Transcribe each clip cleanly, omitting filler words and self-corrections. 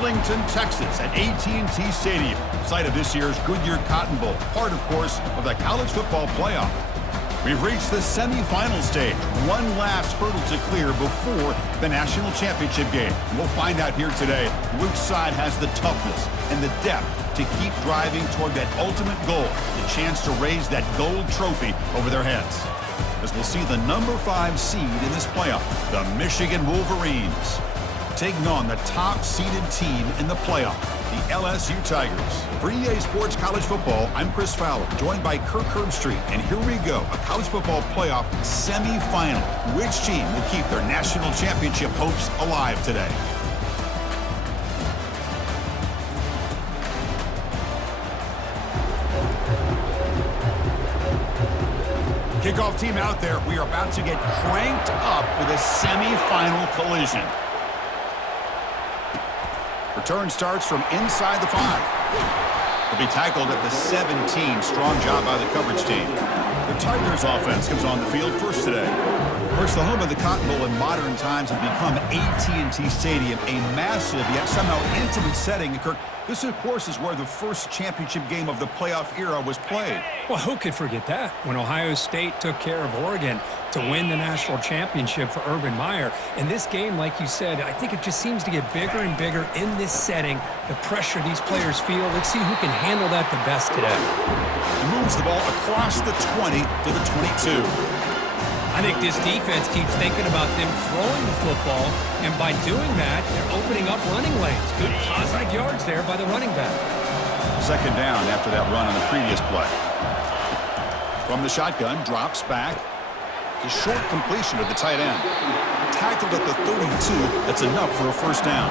Arlington, Texas at AT&T Stadium, site of this year's Goodyear Cotton Bowl, part, of course, of the college football playoff. We've reached the semifinal stage, one last hurdle to clear before the national championship game. We'll find out here today which side has the toughness and the depth to keep driving toward that ultimate goal, the chance to raise that gold trophy over their heads. As we'll see the number 5 seed in this playoff, the Michigan Wolverines, taking on the top-seeded team in the playoff, the LSU Tigers. For EA Sports College Football, I'm Chris Fowler, joined by Kirk Herbstreit. And here we go, a college football playoff semifinal. Which team will keep their national championship hopes alive today? Kickoff team out there. We are about to get cranked up with a semifinal collision. Return starts from inside the 5. Will be tackled at the 17. Strong job by the coverage team. The Tigers offense comes on the field first today. Of course, the home of the Cotton Bowl in modern times has become AT&T Stadium, a massive yet somehow intimate setting. Kirk, this, of course, is where the first championship game of the playoff era was played. Well, who could forget that? When Ohio State took care of Oregon to win the national championship for Urban Meyer. And this game, like you said, I think it just seems to get bigger and bigger in this setting. The pressure these players feel. Let's see who can handle that the best today. He moves the ball across the 20 to the 22. I think this defense keeps thinking about them throwing the football, and by doing that, they're opening up running lanes. Good positive yards there by the running back. Second down after that run on the previous play. From the shotgun, drops back. The short completion of the tight end. Tackled at the 32. That's enough for a first down.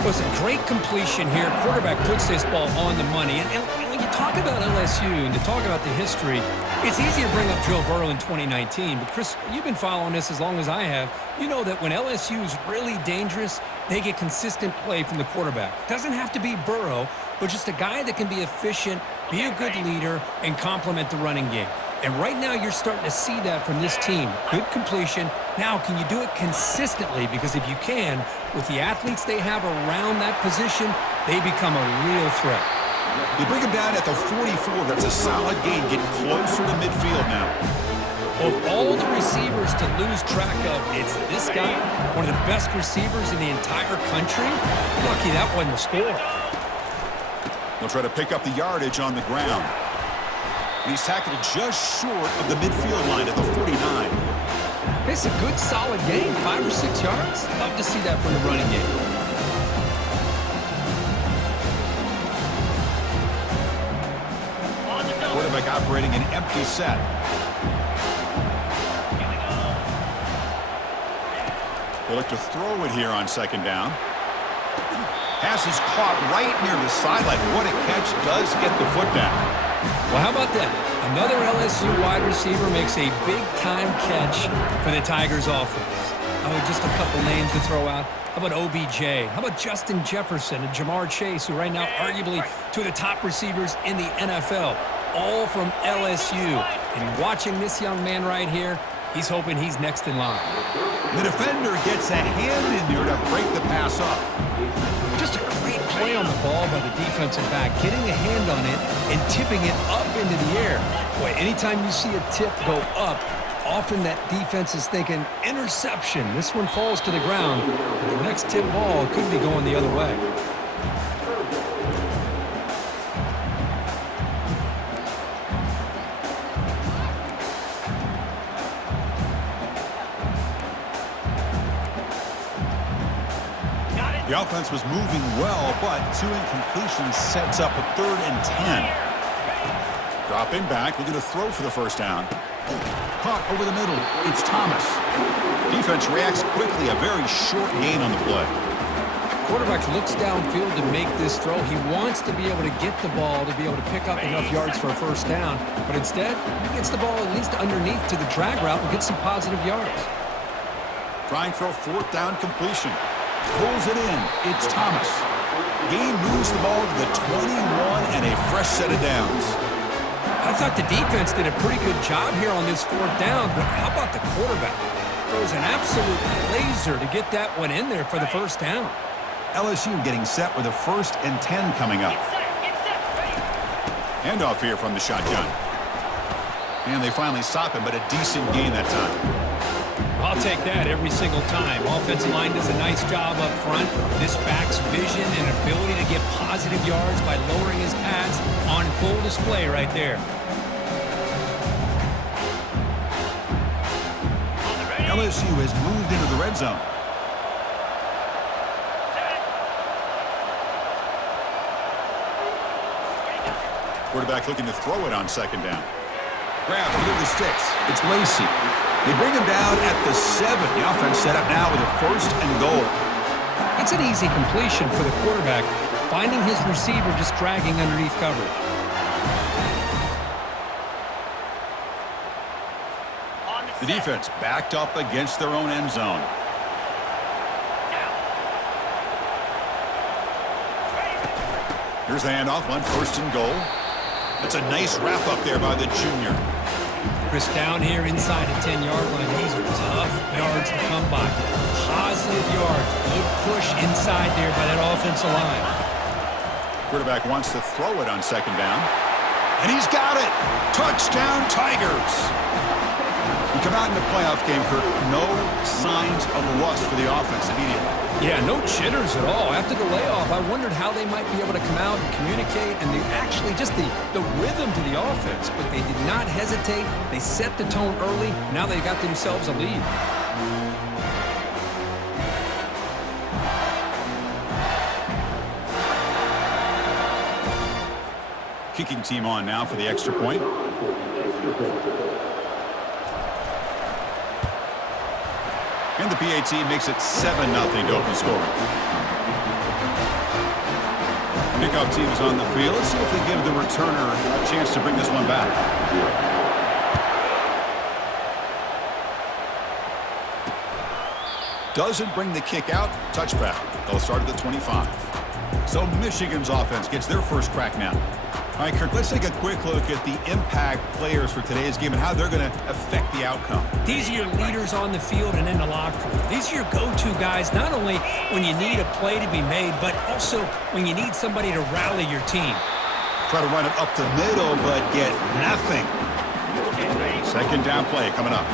It was a great completion here. Quarterback puts this ball on the money. And when you talk about LSU and to talk about the history, it's easy to bring up Joe Burrow in 2019. But, Chris, you've been following this as long as I have. You know that when LSU is really dangerous, they get consistent play from the quarterback. Doesn't have to be Burrow, but just a guy that can be efficient, be a good leader, and complement the running game. And right now you're starting to see that from this team. Good completion. Now, can you do it consistently? Because if you can, with the athletes they have around that position, they become a real threat. They bring him down at the 44. That's a solid gain. Getting closer to midfield now. Of all the receivers to lose track of, it's this guy, one of the best receivers in the entire country. Lucky that wasn't the score. They'll try to pick up the yardage on the ground. He's tackled just short of the midfield line at the 49. It's a good, solid game, 5 or 6 yards. Love to see that from the running game. Quarterback operating an empty set. They look to throw it here on second down. Pass is caught right near the sideline. What a catch. Does get the foot down. Well, how about that? Another LSU wide receiver makes a big-time catch for the Tigers offense. Oh, just a couple names to throw out. How about OBJ? How about Justin Jefferson and Jamar Chase, who right now arguably two of the top receivers in the NFL, all from LSU. And watching this young man right here, he's hoping he's next in line. The defender gets a hand in there to break the pass up. Just a great play on the ball by the defensive back, getting a hand on it and tipping it up into the air. Boy, anytime you see a tip go up, often that defense is thinking interception. This one falls to the ground, but the next tip ball could be going the other way. The offense was moving well, but 2 incompletions sets up a 3rd and 10. Dropping back, looking to throw for the first down. Caught over the middle. It's Thomas. Defense reacts quickly. A very short gain on the play. Quarterback looks downfield to make this throw. He wants to be able to get the ball to be able to pick up enough yards for a first down. But instead, he gets the ball at least underneath to the drag route and gets some positive yards. Trying for a 4th down completion. Pulls it in. It's Thomas. Gain moves the ball to the 21 and a fresh set of downs. I thought the defense did a pretty good job here on this 4th down, but how about the quarterback? Throws an absolute laser to get that one in there for the first down. LSU getting set with a 1st and 10 coming up. Handoff here from the shotgun. And they finally stop him, but a decent gain that time. I'll take that every single time. Offensive line does a nice job up front. This back's vision and ability to get positive yards by lowering his pads on full display right there. LSU has moved into the red zone. Quarterback looking to throw it on 2nd down. Grab near the sticks. It's Lacey. They bring him down at the 7. The offense set up now with a 1st and goal. It's an easy completion for the quarterback, finding his receiver just dragging underneath coverage. The defense backed up against their own end zone. Here's the handoff on 1st and goal. That's a nice wrap up there by the junior. Chris, down here inside the 10-yard line, these are tough yards to come by. Positive yards, good push inside there by that offensive line. Quarterback wants to throw it on 2nd down. And he's got it! Touchdown, Tigers! We come out in the playoff game, Kirk. No signs of rust for the offense immediately. Yeah, no jitters at all. After the layoff, I wondered how they might be able to come out and communicate, and actually just the rhythm to the offense. But they did not hesitate. They set the tone early. Now they got themselves a lead. Kicking team on now for the extra point. And the PAT makes it 7-0 to open scoring. Kickoff team is on the field. Let's see if they give the returner a chance to bring this one back. Doesn't bring the kick out. Touchback. They'll start at the 25. So Michigan's offense gets their first crack now. All right, Kirk, let's take a quick look at the impact players for today's game and how they're going to affect the outcome. These are your leaders on the field and in the locker room. These are your go-to guys, not only when you need a play to be made, but also when you need somebody to rally your team. Try to run it up the middle, but get nothing. 2nd down play coming up.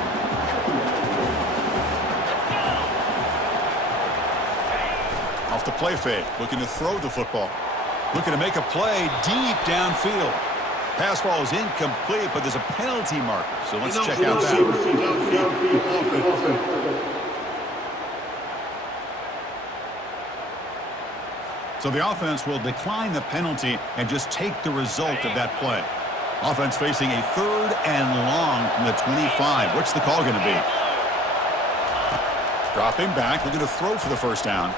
Off the play fake, looking to throw the football. Looking to make a play deep downfield. Pass ball is incomplete, but there's a penalty marker. So let's check out that. So the offense will decline the penalty and just take the result of that play. Offense facing a 3rd and long from the 25. What's the call going to be? Dropping back, looking to throw for the 1st down.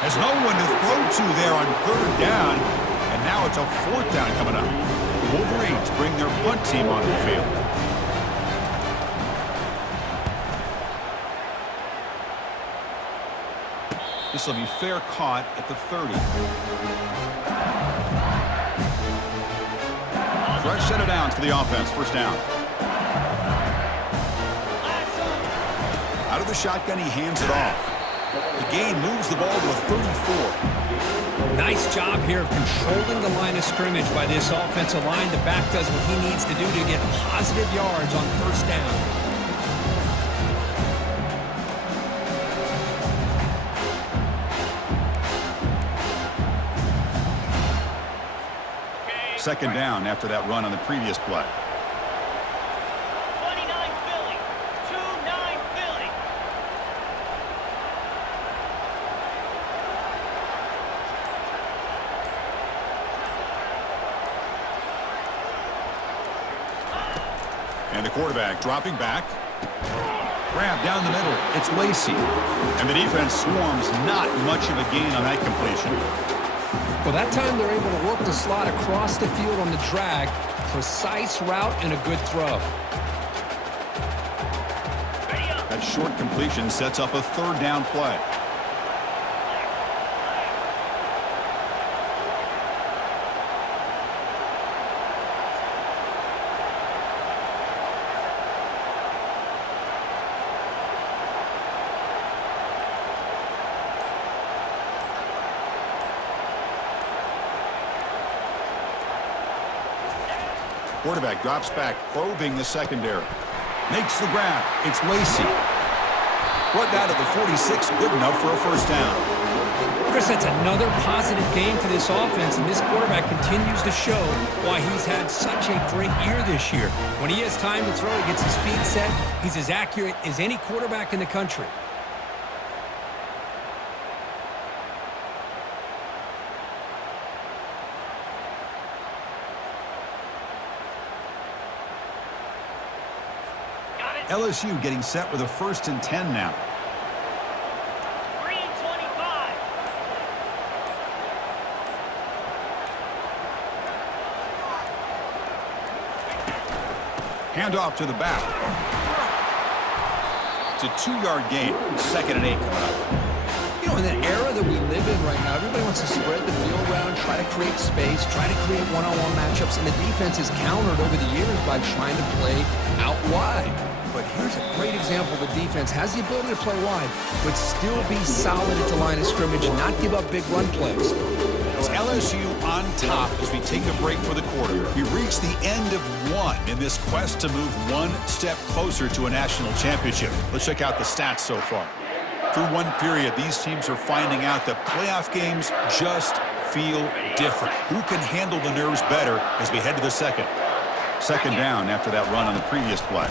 There's no one to throw to there on 3rd down, and now it's a 4th down coming up. Wolverines bring their punt team onto the field. This will be fair caught at the 30. Fresh set of downs for the offense, 1st down. Out of the shotgun, he hands it off. The gain moves the ball to a 34. Nice job here of controlling the line of scrimmage by this offensive line. The back does what he needs to do to get positive yards on 1st down. Second down after that run on the previous play. And the quarterback dropping back. Grab down the middle. It's Lacey. And the defense swarms. Not much of a gain on that completion. Well, that time they're able to work the slot across the field on the drag. Precise route and a good throw. That short completion sets up a 3rd down play. Quarterback drops back, probing the secondary. Makes the grab. It's Lacey. Brought down to the 46, good enough for a first down. Chris, that's another positive game for this offense, and this quarterback continues to show why he's had such a great year this year. When he has time to throw, he gets his feet set. He's as accurate as any quarterback in the country. LSU getting set with a 1st and 10 now. Handoff to the back. It's a 2-yard gain. 2nd and 8 coming up. You know, in the era that we live in right now, everybody wants to spread the field around, try to create space, try to create one-on-one matchups, and the defense is countered over the years by trying to play out wide. But here's a great example of a defense has the ability to play wide, but still be solid at the line of scrimmage and not give up big run plays. It's LSU on top as we take a break for the quarter. We reach the end of one in this quest to move one step closer to a national championship. Let's check out the stats so far. Through one period, these teams are finding out that playoff games just feel different. Who can handle the nerves better as we head to the second? 2nd down after that run on the previous play.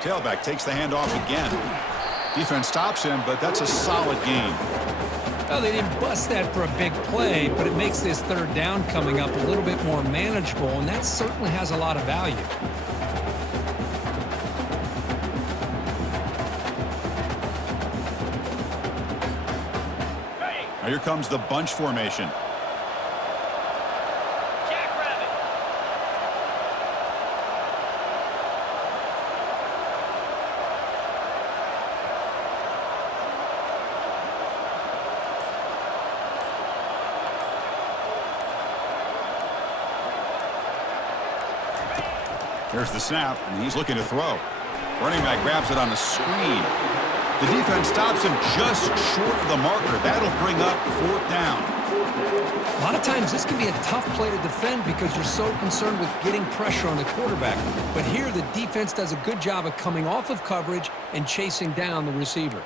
Tailback takes the handoff again. Defense stops him, but that's a solid gain. Well, they didn't bust that for a big play, but it makes this 3rd down coming up a little bit more manageable, and that certainly has a lot of value. Now here comes the bunch formation. Here's the snap, and he's looking to throw. Running back grabs it on the screen. The defense stops him just short of the marker. That'll bring up 4th down. A lot of times this can be a tough play to defend because you're so concerned with getting pressure on the quarterback. But here the defense does a good job of coming off of coverage and chasing down the receiver.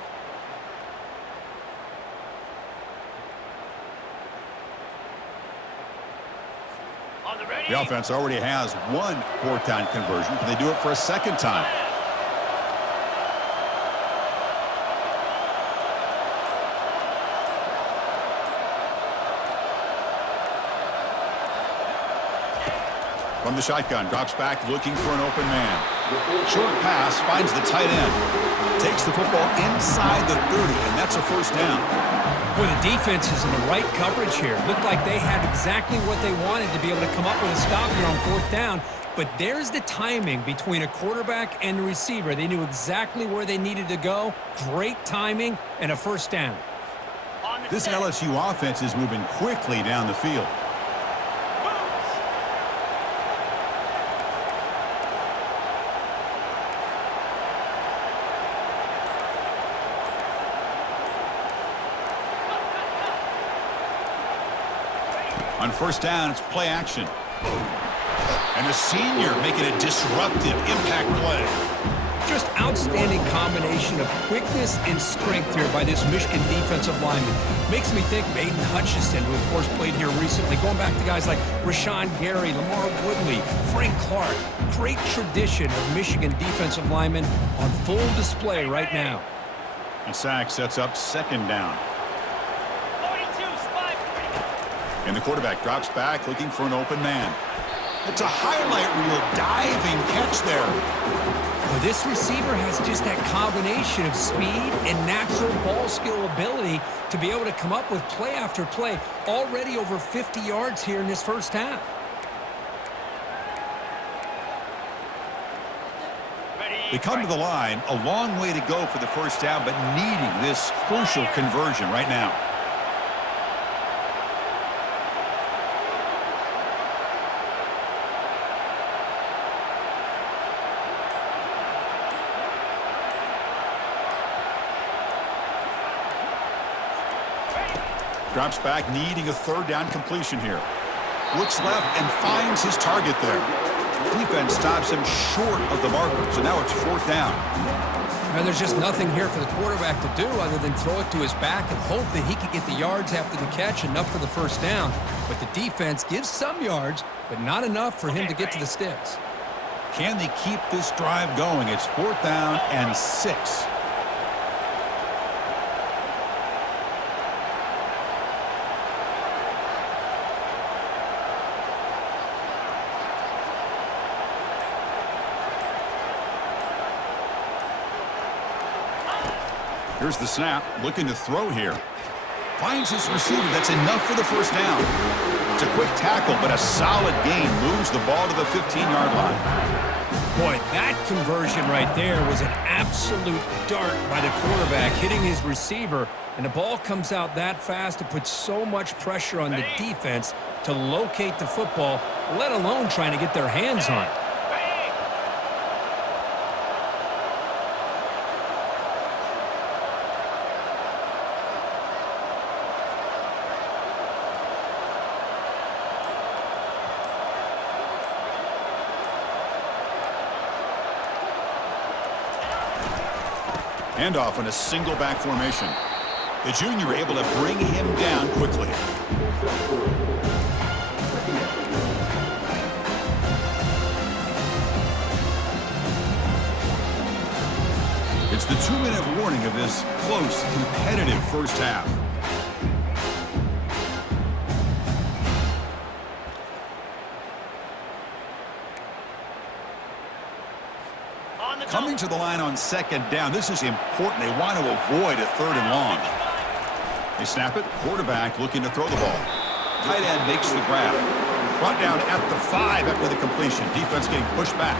The offense already has one 4th down conversion. Can they do it for a 2nd time? From the shotgun, drops back, looking for an open man. Short pass, finds the tight end. Takes the football inside the 30, and that's a 1st down. Boy, the defense is in the right coverage here. Looked like they had exactly what they wanted to be able to come up with a stop here on 4th down. But there's the timing between a quarterback and the receiver. They knew exactly where they needed to go. Great timing and a 1st down. This LSU offense is moving quickly down the field. On 1st down, it's play action. And the senior making a disruptive impact play. Just outstanding combination of quickness and strength here by this Michigan defensive lineman. Makes me think of Aiden Hutchinson, who of course played here recently. Going back to guys like Rashawn Gary, Lamar Woodley, Frank Clark. Great tradition of Michigan defensive linemen on full display right now. And sack sets up 2nd down. And the quarterback drops back, looking for an open man. It's a highlight reel diving catch there. Well, this receiver has just that combination of speed and natural ball skill ability to be able to come up with play after play. Already over 50 yards here in this 1st half. They come to the line, a long way to go for the 1st down, but needing this crucial conversion right now. Drops back, needing a 3rd down completion here. Looks left and finds his target there. Defense stops him short of the marker, so now it's 4th down. And there's just nothing here for the quarterback to do other than throw it to his back and hope that he could get the yards after the catch, enough for the 1st down. But the defense gives some yards, but not enough for him to get to the sticks. Can they keep this drive going? It's 4th down and 6. Here's the snap, looking to throw here. Finds his receiver. That's enough for the 1st down. It's a quick tackle, but a solid gain. Moves the ball to the 15-yard line. Boy, that conversion right there was an absolute dart by the quarterback, hitting his receiver. And the ball comes out that fast. It puts so much pressure on the defense to locate the football, let alone trying to get their hands on it. Handoff in a single back formation. The junior able to bring him down quickly. It's the 2-minute warning of this close, competitive 1st half. Coming to the line on 2nd down. This is important. They want to avoid a 3rd and long. They snap it. Quarterback looking to throw the ball. Tight end makes the grab. Brought down at the 5 after the completion. Defense getting pushed back.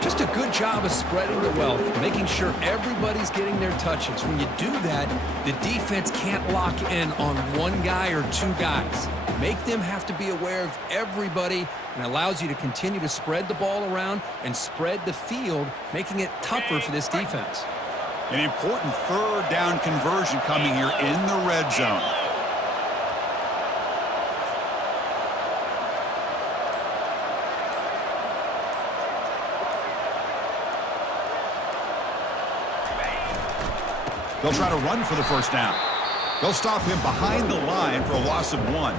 Just a good job of spreading the wealth, making sure everybody's getting their touches. When you do that, the defense can't lock in on one guy or 2 guys. Make them have to be aware of everybody, and allows you to continue to spread the ball around and spread the field, making it tougher for this defense. An important 3rd down conversion coming here in the red zone. They'll try to run for the 1st down. They'll stop him behind the line for a loss of 1.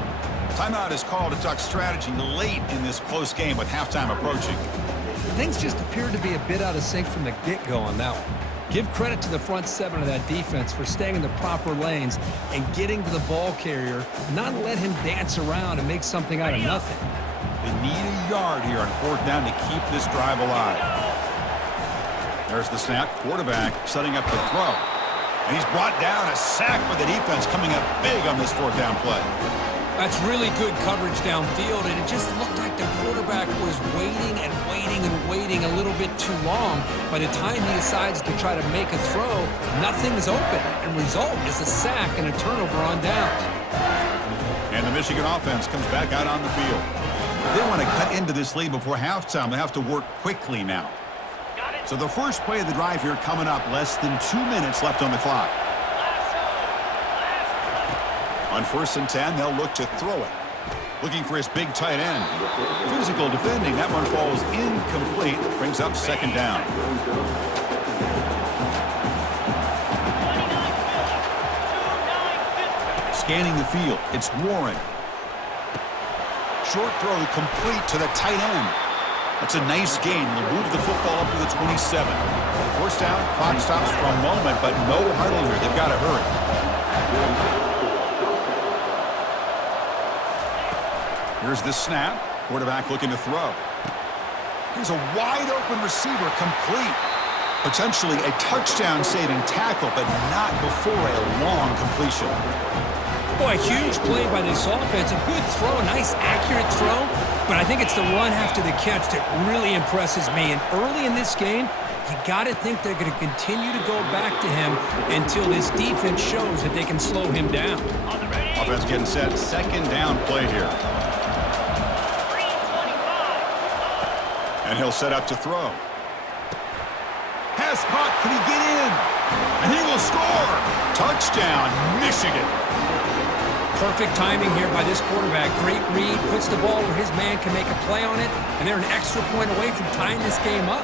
Timeout is called to talk strategy late in this close game with halftime approaching. Things just appeared to be a bit out of sync from the get-go on that one. Give credit to the front 7 of that defense for staying in the proper lanes and getting to the ball carrier, not let him dance around and make something out of nothing. They need a yard here on 4th down to keep this drive alive. There's the snap. Quarterback setting up the throw. And he's brought down, a sack by the defense coming up big on this 4th down play. That's really good coverage downfield, and it just looked like the quarterback was waiting and waiting and waiting a little bit too long. By the time he decides to try to make a throw, nothing is open, and result is a sack and a turnover on downs. And the Michigan offense comes back out on the field. If they want to cut into this lead before halftime, they have to work quickly now. So the first play of the drive here coming up, less than 2 minutes left on the clock. On 1st and 10, they'll look to throw it. Looking for his big tight end. Physical defending. That one falls incomplete. Brings up 2nd down. Scanning the field. It's Warren. Short throw complete to the tight end. That's a nice gain. They'll move the football up to the 27. 1st down. Clock stops for a moment, but no huddle here. They've got to hurry. Here's the snap. Quarterback looking to throw. Here's a wide-open receiver, complete. Potentially a touchdown-saving tackle, but not before a long completion. Boy, huge play by this offense. A good throw, a nice, accurate throw. But I think it's the run after the catch that really impresses me. And early in this game, you got to think they're going to continue to go back to him until this defense shows that they can slow him down. Offense getting set. 2nd down play here. And he'll set up to throw. Pass caught. Can he get in? And he will score. Touchdown, Michigan. Perfect timing here by this quarterback. Great read, puts the ball where his man can make a play on it, and they're an extra point away from tying this game up.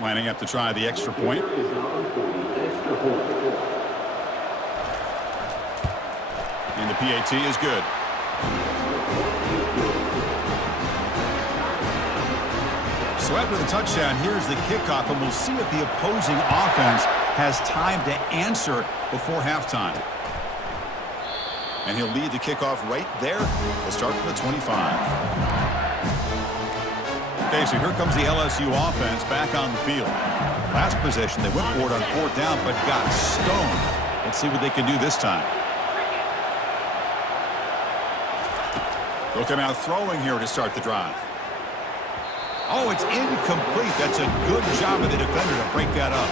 Lining up to try the extra point. And the PAT is good. So after the touchdown, here's the kickoff, and we'll see if the opposing offense has time to answer before halftime. And he'll lead the kickoff right there. We'll start from the 25. Okay, so here comes the LSU offense back on the field. Last possession, they went for it on 4th down, but got stoned. Let's see what they can do this time. They'll come out throwing here to start the drive. Oh, it's incomplete. That's a good job of the defender to break that up.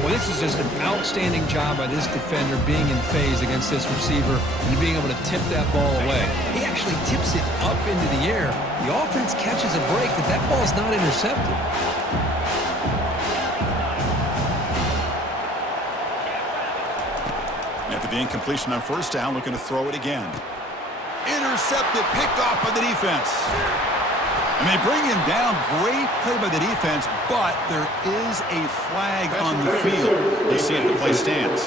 Well, this is just an outstanding job by this defender being in phase against this receiver and being able to tip that ball away. He actually tips it up into the air. The offense catches a break, but that ball's not intercepted. After the incompletion on 1st down, looking to throw it again. Intercepted, picked off by the defense. And they bring him down. Great play by the defense, but there is a flag on the field. Let's see if the play stands.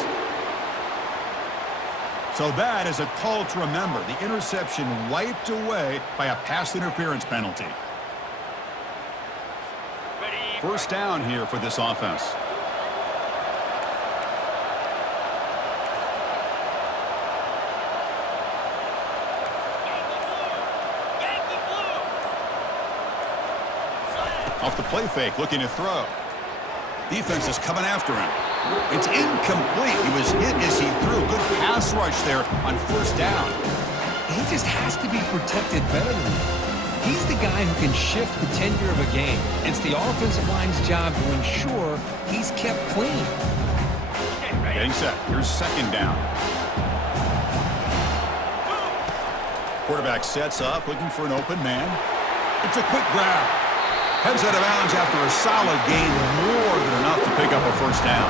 So that is a call to remember. The interception wiped away by a pass interference penalty. 1st down here for this offense. Off the play fake, looking to throw. Defense is coming after him. It's incomplete. He was hit as he threw. Good pass rush there on 1st down. He just has to be protected better than that. He's the guy who can shift the tenure of a game. It's the offensive line's job to ensure he's kept clean. Getting set. Here's 2nd down. Quarterback sets up, looking for an open man. It's a quick grab. Heads out of bounds after a solid gain, more than enough to pick up a 1st down.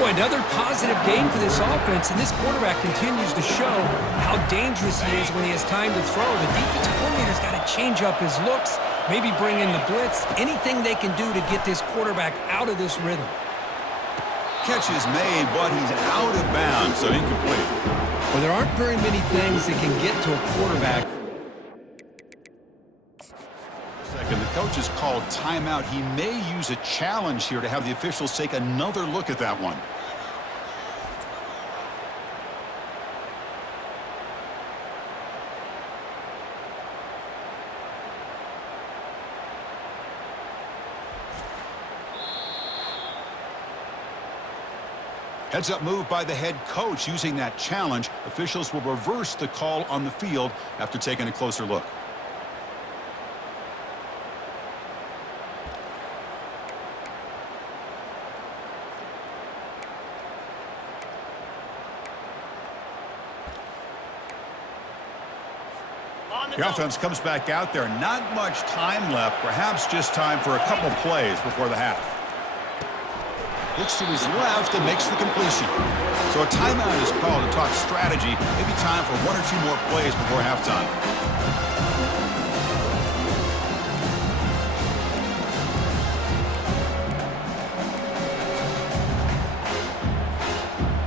Boy, another positive game for this offense, and this quarterback continues to show how dangerous he is when he has time to throw. The defensive coordinator's got to change up his looks, maybe bring in the blitz, anything they can do to get this quarterback out of this rhythm. Catch is made, but he's out of bounds, so incomplete. Well, there aren't very many things that can get to a quarterback. And the coach has called timeout. He may use a challenge here to have the officials take another look at that one. Heads up move by the head coach using that challenge. Officials will reverse the call on the field after taking a closer look. The offense comes back out there. Not much time left. Perhaps just time for a couple plays before the half. Looks to his left and makes the completion. So a timeout is called to talk strategy. Maybe time for 1 or 2 more plays before halftime.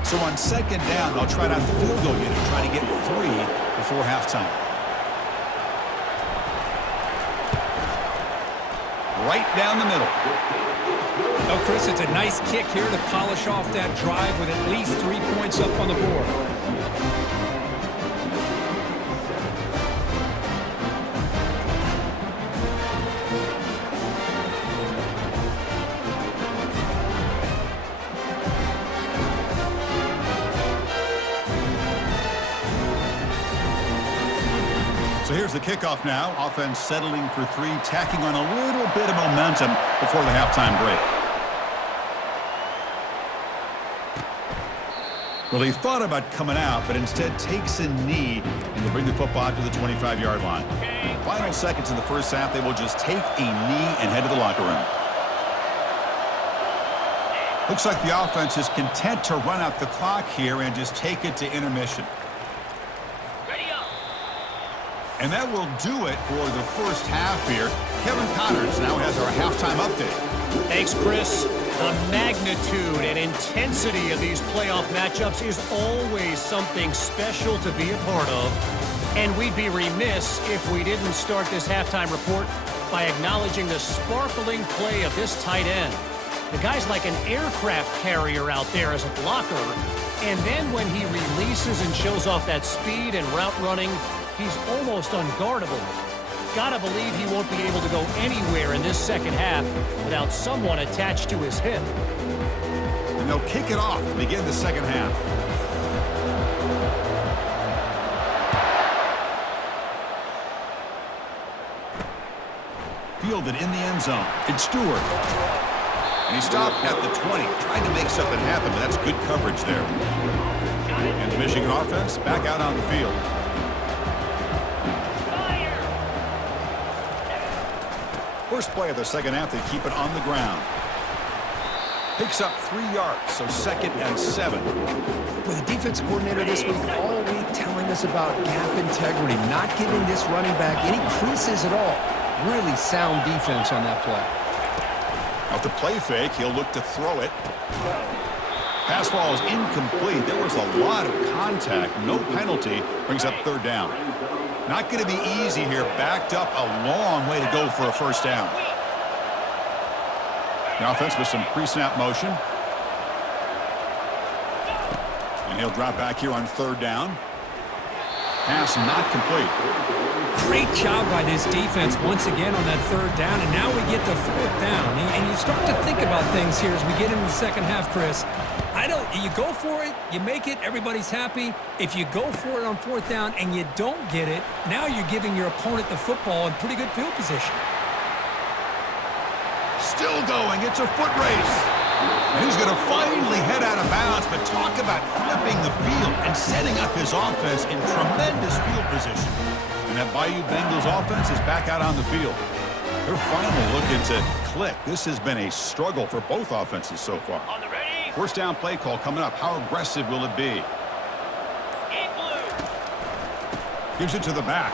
So on 2nd down, they'll try out the field goal unit, trying to get 3 before halftime. Right down the middle. Oh, Chris, it's a nice kick here to polish off that drive with at least 3 points up on the board. So here's the kickoff now. Offense settling for 3, tacking on a little bit of momentum before the halftime break. Well, he thought about coming out, but instead takes a knee and will bring the football out to the 25-yard line. Final seconds in the first half, they will just take a knee and head to the locker room. Looks like the offense is content to run out the clock here and just take it to intermission. And that will do it for the first half here. Kevin Connors now has our halftime update. Thanks, Chris. The magnitude and intensity of these playoff matchups is always something special to be a part of. And we'd be remiss if we didn't start this halftime report by acknowledging the sparkling play of this tight end. The guy's like an aircraft carrier out there as a blocker. And then when he releases and shows off that speed and route running, he's almost unguardable. Gotta believe he won't be able to go anywhere in this second half without someone attached to his hip. And they'll kick it off to begin the second half. Fielded in the end zone. It's Stewart. And he stopped at the 20, trying to make something happen, but that's good coverage there. And the Michigan offense back out on the field. First play of the second half, they keep it on the ground. Picks up 3 yards, so 2nd and 7. With the defense coordinator this week all week telling us about gap integrity, not giving this running back any creases at all. Really sound defense on that play. Off the play fake, he'll look to throw it. Pass ball is incomplete. There was a lot of contact, no penalty. Brings up 3rd down. Not going to be easy here. Backed up a long way to go for a first down. The offense with some pre-snap motion. And he'll drop back here on 3rd down. Pass not complete. Great job by this defense once again on that 3rd down, and now we get to 4th down. And you start to think about things here as we get into the second half, Chris. You go for it, you make it, everybody's happy. If you go for it on 4th down and you don't get it, now you're giving your opponent the football in pretty good field position. Still going. It's a foot race. And he's going to finally head out of bounds, but talk about flipping the field and setting up his offense in tremendous field position. And that Bayou Bengals offense is back out on the field. They're finally looking to click. This has been a struggle for both offenses so far. First down play call coming up. How aggressive will it be? Gives it to the back.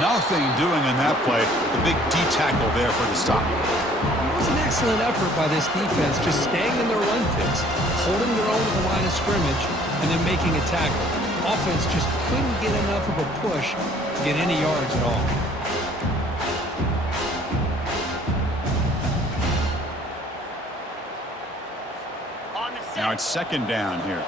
Nothing doing in that play. The big D tackle there for the stop. It was an excellent effort by this defense, just staying in their run fits, holding their own at the line of scrimmage, and then making a tackle. Offense just couldn't get enough of a push to get any yards at all. Now it's 2nd down here.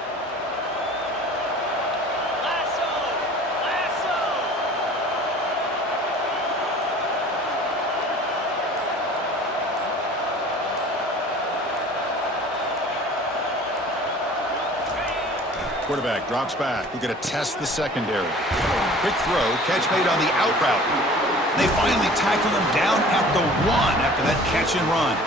Quarterback drops back. We're going to test the secondary. Quick throw. Catch made on the out route. They finally tackle him down at the 1 after that catch and run.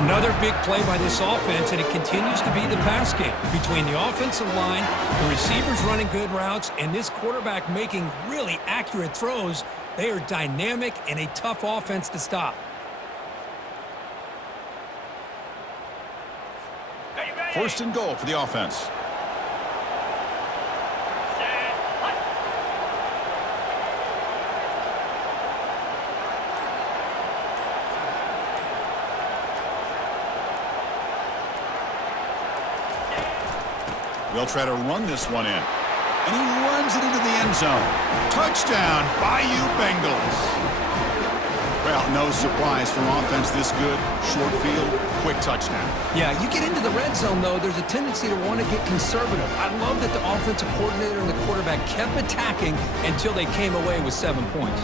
Another big play by this offense, and it continues to be the pass game between the offensive line, the receivers running good routes, and this quarterback making really accurate throws. They are dynamic and a tough offense to stop. First and goal for the offense. They'll try to run this one in. And he runs it into the end zone. Touchdown, Bayou Bengals. Well, no surprise from offense this good. Short field, quick touchdown. Yeah, you get into the red zone, though, there's a tendency to want to get conservative. I love that the offensive coordinator and the quarterback kept attacking until they came away with 7 points.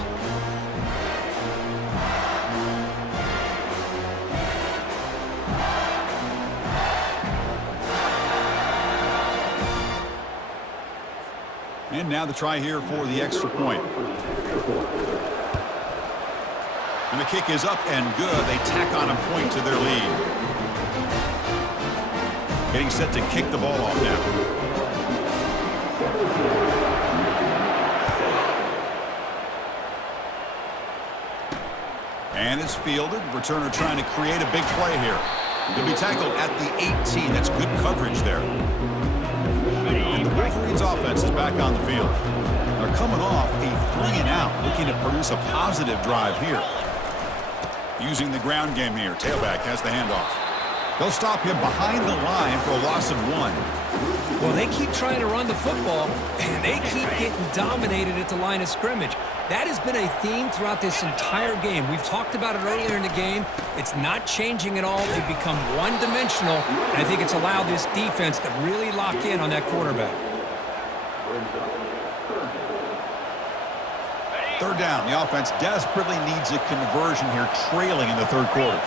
And now the try here for the extra point. And the kick is up and good. They tack on a point to their lead. getting set to kick the ball off now. And it's fielded. Returner trying to create a big play here. He'll be tackled at the 18. That's good coverage there. And the Wolverines offense is back on the field. They're coming off a 3-and-out, looking to produce a positive drive here. Using the ground game here. Tailback has the handoff. They'll stop him behind the line for a loss of 1. Well, they keep trying to run the football, and they keep getting dominated at the line of scrimmage. That has been a theme throughout this entire game. We've talked about it earlier in the game. It's not changing at all. They've become one-dimensional, and I think it's allowed this defense to really lock in on that quarterback. Third down. The offense desperately needs a conversion here, trailing in the third quarter.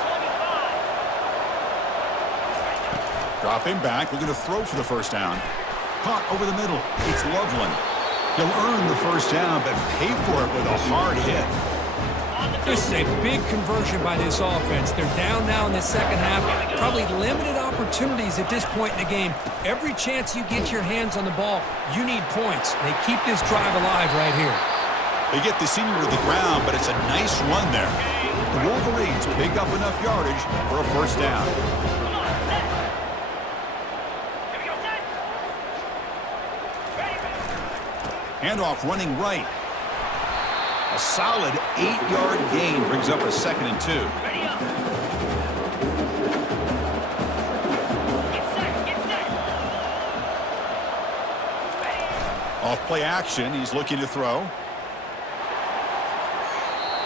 Dropping back, looking to throw for the first down. Caught over the middle. It's Loveland. He'll earn the first down, but pay for it with a hard hit. This is a big conversion by this offense. They're down now in the second half. Probably limited opportunities at this point in the game. Every chance you get your hands on the ball, you need points. They keep this drive alive right here. They get the senior to the ground, but it's a nice run there. The Wolverines pick up enough yardage for a first down. Handoff running right. A solid 8-yard gain brings up a 2nd and 2. Off play action, he's looking to throw.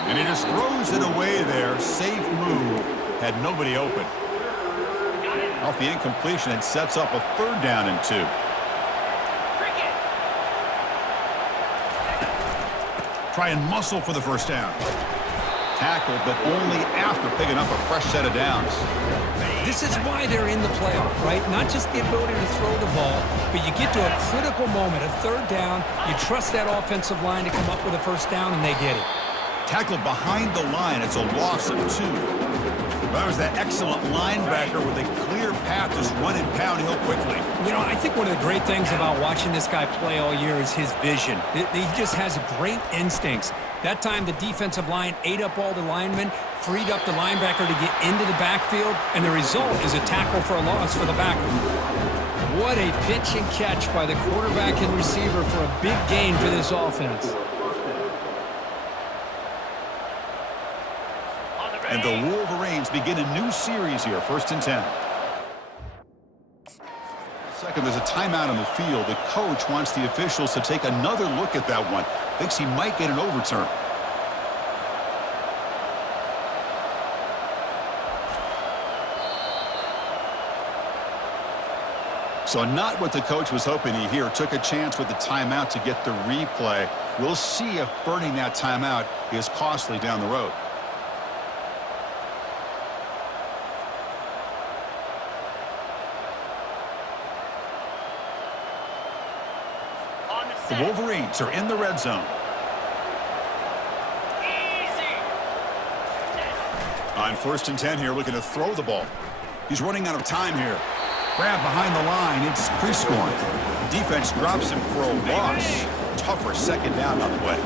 And he just throws it away there. Safe move. Had nobody open. Off the incompletion, it sets up a 3rd down and 2. Try and muscle for the first down. Tackled, but only after picking up a fresh set of downs. This is why they're in the playoff, right? Not just the ability to throw the ball, but you get to a critical moment, a 3rd down. You trust that offensive line to come up with a first down, and they get it. Tackled behind the line. It's a loss of 2. That was that excellent linebacker with a clear path, just running downhill quickly. You know, I think one of the great things about watching this guy play all year is his vision. He just has great instincts. That time, the defensive line ate up all the linemen, freed up the linebacker to get into the backfield, and the result is a tackle for a loss for the backer. What a pitch and catch by the quarterback and receiver for a big gain for this offense. And the Wolverines begin a new series here, 1st and 10. Second, there's a timeout on the field. The coach wants the officials to take another look at that one. Thinks he might get an overturn. So not what the coach was hoping to hear. Took a chance with the timeout to get the replay. We'll see if burning that timeout is costly down the road. The Wolverines are in the red zone. On 1st and 10 here, looking to throw the ball. He's running out of time here. Grab behind the line. It's pre-scoring. Defense drops him for a loss. Tougher 2nd down on the way.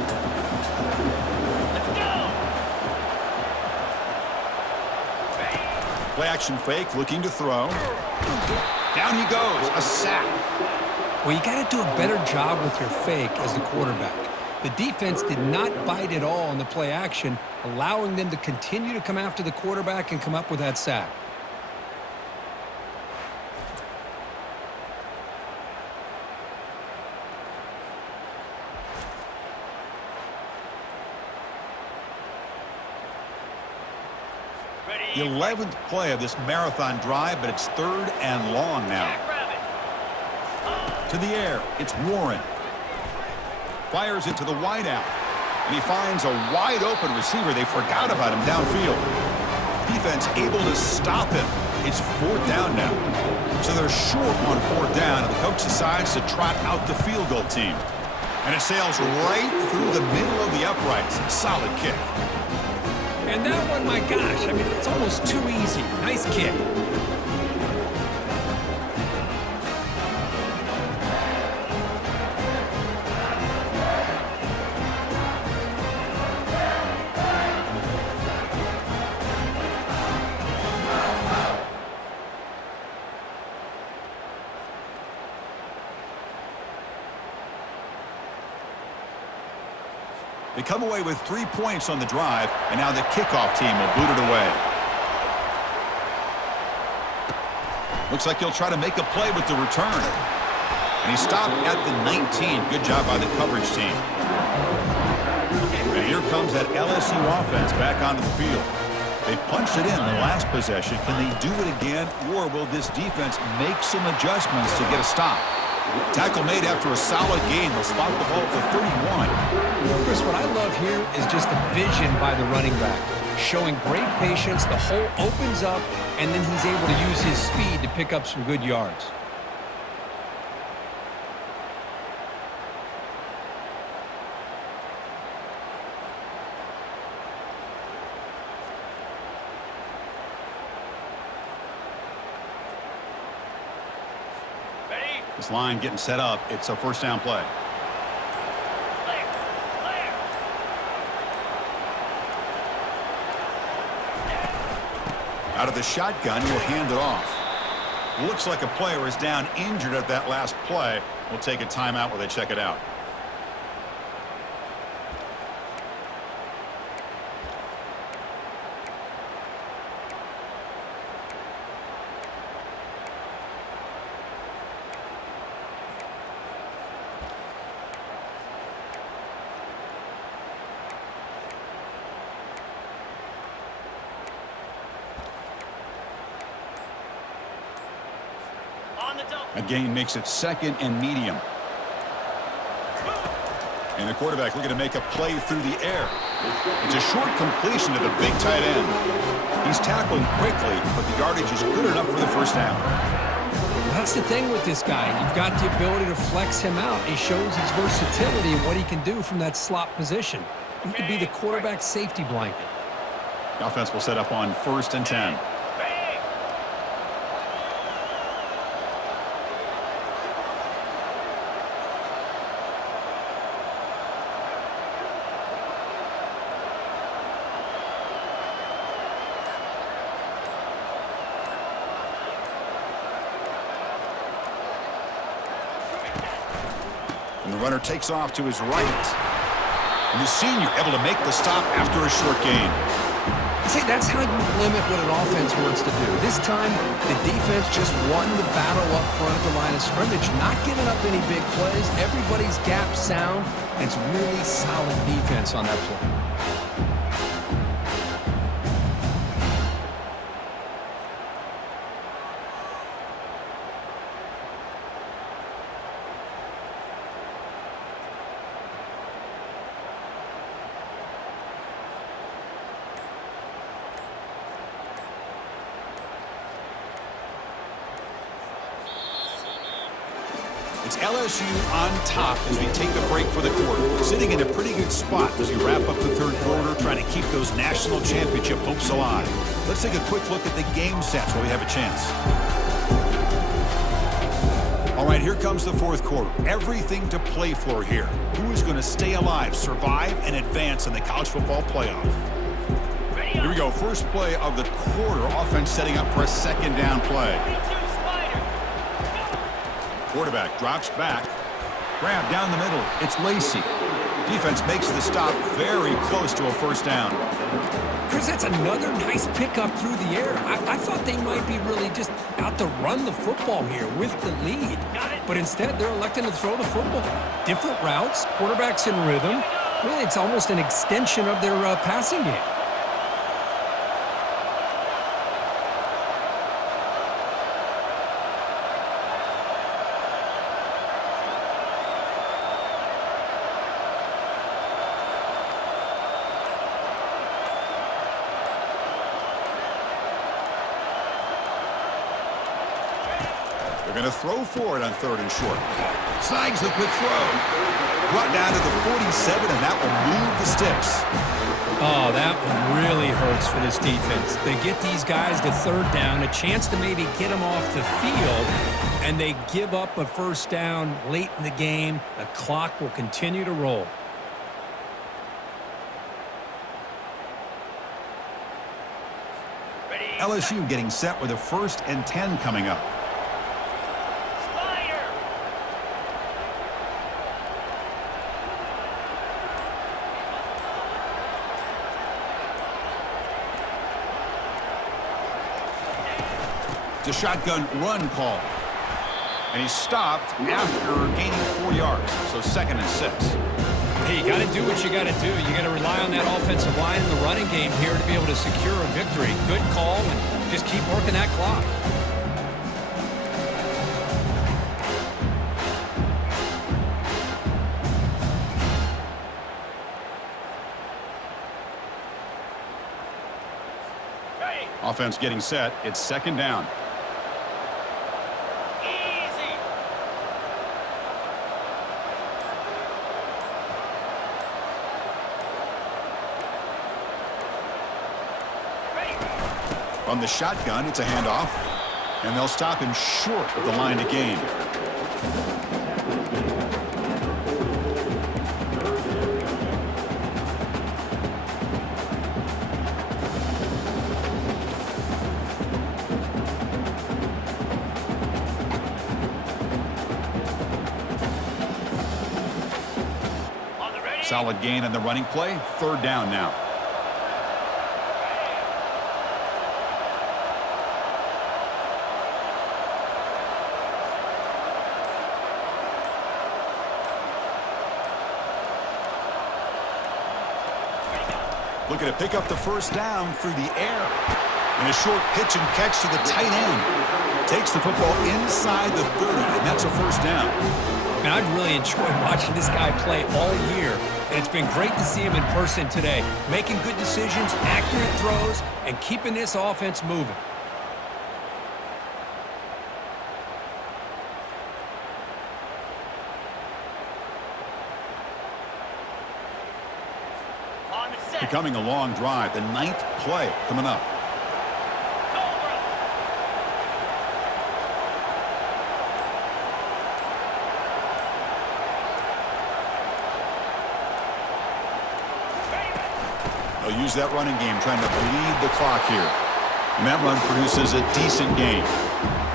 Play action fake, looking to throw. Down he goes. A sack. Well, you got to do a better job with your fake as the quarterback. The defense did not bite at all on the play action, allowing them to continue to come after the quarterback and come up with that sack. The 11th play of this marathon drive, but it's 3rd and long now. To the air, it's Warren. Fires it to the wideout. And he finds a wide-open receiver. They forgot about him downfield. Defense able to stop him. It's 4th down now. So they're short on 4th down, and the coach decides to trot out the field goal team. And it sails right through the middle of the uprights. Solid kick. And that one, my gosh, I mean, it's almost too easy. Nice kick. They come away with 3 points on the drive, and now the kickoff team will boot it away. Looks like he'll try to make a play with the return. And he stopped at the 19. Good job by the coverage team. And here comes that LSU offense back onto the field. They punched it in the last possession. Can they do it again, or will this defense make some adjustments to get a stop? Tackle made after a solid gain. They'll spot the ball for 31. Chris, what I love here is just the vision by the running back. Showing great patience, the hole opens up, and then he's able to use his speed to pick up some good yards. This line getting set up. It's a first down play. Out of the shotgun, he'll hand it off. Looks like a player is down injured at that last play. We'll take a timeout while they check it out. A gain makes it second and medium. And the quarterback looking to make a play through the air. It's a short completion to the big tight end. He's tackling quickly, but the yardage is good enough for the first down. That's the thing with this guy. You've got the ability to flex him out. He shows his versatility and what he can do from that slot position. He could be the quarterback safety blanket. The offense will set up on 1st and 10. And the runner takes off to his right. And the senior able to make the stop after a short gain. See, that's how you limit what an offense wants to do. This time, the defense just won the battle up front at the line of scrimmage, not giving up any big plays. Everybody's gap sound, and it's really solid defense on that play. It's LSU on top as we take the break for the quarter. Sitting in a pretty good spot as we wrap up the third quarter, trying to keep those national championship hopes alive. Let's take a quick look at the game sets while we have a chance. All right, here comes the fourth quarter. Everything to play for here. Who is going to stay alive, survive, and advance in the college football playoff? Here we go. First play of the quarter. Offense setting up for a second down play. Quarterback drops back. Grab down the middle. It's Lacey. Defense makes the stop very close to a first down. Chris, that's another nice pickup through the air. I thought they might be really just out to run the football here with the lead. But instead, they're electing to throw the football. Different routes, quarterbacks in rhythm. Really, it's almost an extension of their passing game. They're going to throw for it on 3rd and short. Snags the quick throw. Brought down to the 47, and that will move the sticks. Oh, that one really hurts for this defense. They get these guys to 3rd down, a chance to maybe get them off the field, and they give up a first down late in the game. The clock will continue to roll. LSU getting set with a 1st and 10 coming up. It's a shotgun run call. And he stopped after gaining 4 yards. So 2nd and 6. Hey, you got to do what you got to do. You got to rely on that offensive line in the running game here to be able to secure a victory. Good call, and just keep working that clock. Offense getting set. It's 2nd down. From the shotgun, it's a handoff. And they'll stop him short of the line to gain. Solid gain on the running play. 3rd down now. Looking to pick up the 1st down through the air. And a short pitch and catch to the tight end. Takes the football inside the 30, and that's a 1st down. And I've really enjoyed watching this guy play all year. And it's been great to see him in person today. Making good decisions, accurate throws, and keeping this offense moving. Becoming a long drive. The 9th play coming up. They'll use that running game, trying to bleed the clock here. And that run produces a decent gain.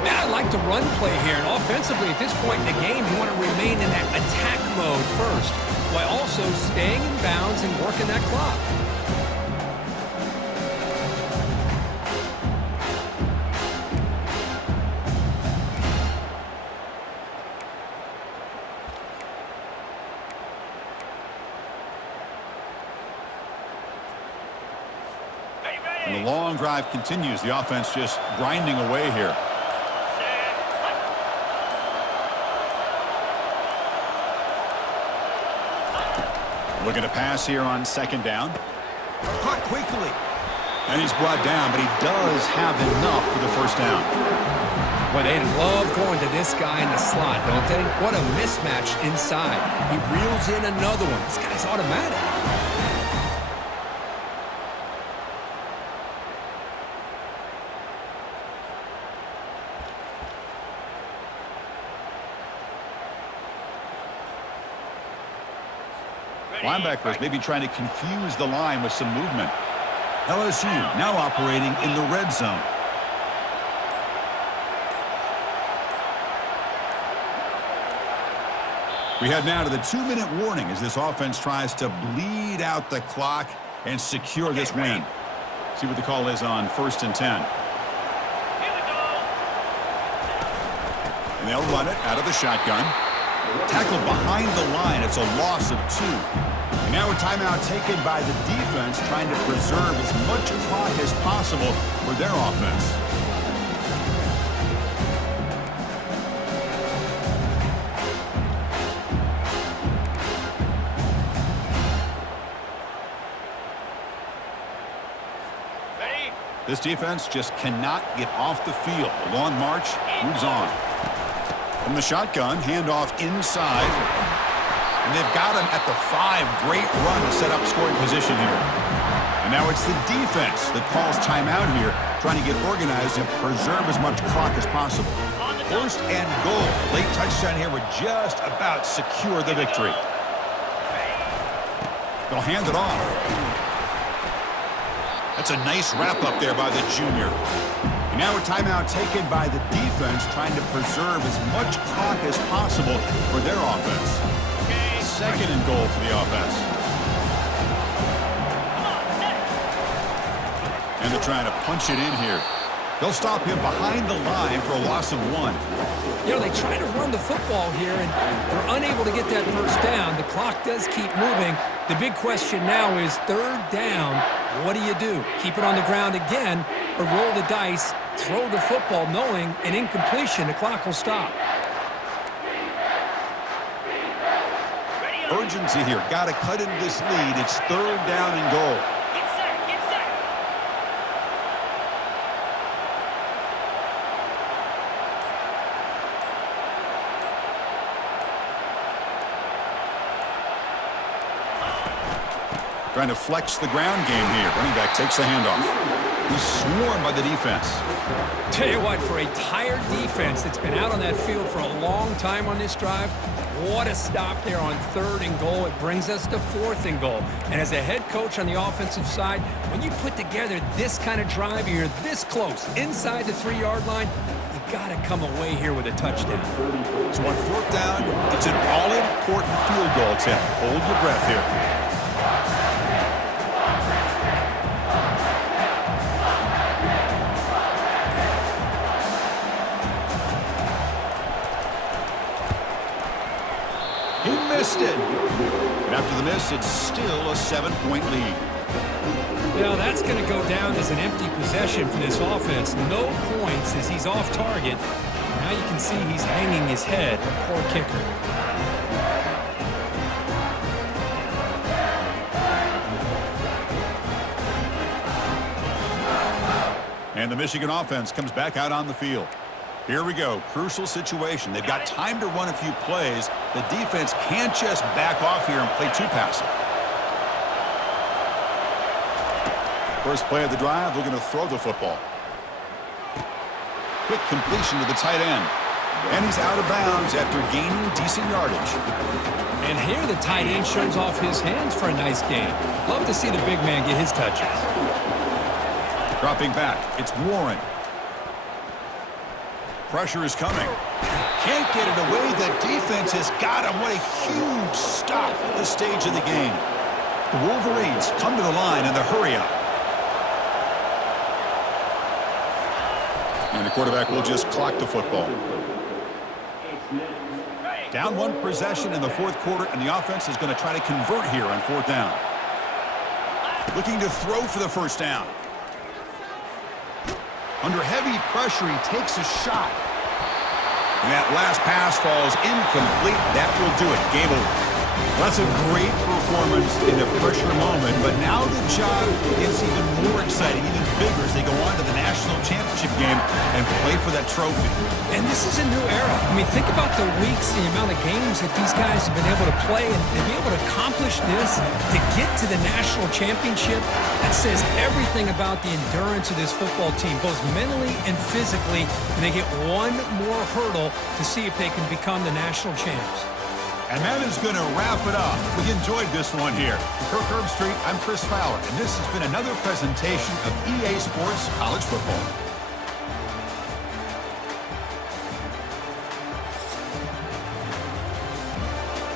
Man, I like the run play here. And offensively, at this point in the game, you want to remain in that attack mode first, while also staying in bounds and working that clock. And the long drive continues. The offense just grinding away here. Looking to pass here on 2nd down. Caught quickly. And he's brought down, but he does have enough for the 1st down. Well, they love going to this guy in the slot, don't they? What a mismatch inside. He reels in another one. This guy's automatic. Linebackers maybe trying to confuse the line with some movement. LSU now operating in the red zone. We head now to the 2-minute warning as this offense tries to bleed out the clock and secure this win. See what the call is on 1st and 10. And they'll run it out of the shotgun. Tackled behind the line. It's a loss of 2. And now a timeout taken by the defense, trying to preserve as much clock as possible for their offense. This defense just cannot get off the field. The long march moves on. From the shotgun, handoff inside. And they've got him at the 5. Great run to set up scoring position here. And now it's the defense that calls timeout here, trying to get organized and preserve as much clock as possible. 1st and goal. Late touchdown here would just about secure the victory. They'll hand it off. That's a nice wrap-up there by the junior. And now a timeout taken by the defense, trying to preserve as much clock as possible for their offense. 2nd and goal for the offense. And they're trying to punch it in here. They'll stop him behind the line for a loss of 1. You know, they try to run the football here, and they're unable to get that first down. The clock does keep moving. The big question now is 3rd down. What do you do? Keep it on the ground again, or roll the dice, throw the football, knowing an incompletion, the clock will stop. Urgency here. Got to cut into this lead. It's 3rd down and goal. Get set, get set. Trying to flex the ground game here. Running back takes the handoff. He's swarmed by the defense. Tell you what, for a tired defense that's been out on that field for a long time on this drive, what a stop there on 3rd and goal. It brings us to 4th and goal. And as a head coach on the offensive side, when you put together this kind of drive, you're this close inside the 3-yard line, you got to come away here with a touchdown. So on 4th down, it's an all-important field goal attempt. Hold your breath here. He missed it. And after the miss, it's still a 7-point lead. Now that's going to go down as an empty possession for this offense. No points as he's off target. Now you can see he's hanging his head. Poor kicker. And the Michigan offense comes back out on the field. Here we go. Crucial situation. They've got time to run a few plays. The defense can't just back off here and play too passive. First play of the drive, they're going to throw the football. Quick completion to the tight end. And he's out of bounds after gaining decent yardage. And here the tight end shows off his hands for a nice gain. Love to see the big man get his touches. Dropping back, it's Warren. Pressure is coming. Can't get it away. The defense has got him. What a huge stop at this stage of the game. The Wolverines come to the line in the hurry-up. And the quarterback will just clock the football. Down 1 possession in the 4th quarter, and the offense is going to try to convert here on 4th down. Looking to throw for the first down. Under heavy pressure, he takes a shot. And that last pass falls incomplete. That will do it. Game over. Well, that's a great performance in a pressure moment, but now the job gets even more exciting, even bigger as they go on to the national championship game and play for that trophy. And this is a new era. I mean, think about the weeks, the amount of games that these guys have been able to play, and to be able to accomplish this, to get to the national championship, that says everything about the endurance of this football team, both mentally and physically, and they get one more hurdle to see if they can become the national champs. And that is going to wrap it up. We enjoyed this one here. For Kirk Herbstreit, I'm Chris Fowler, and this has been another presentation of EA Sports College Football.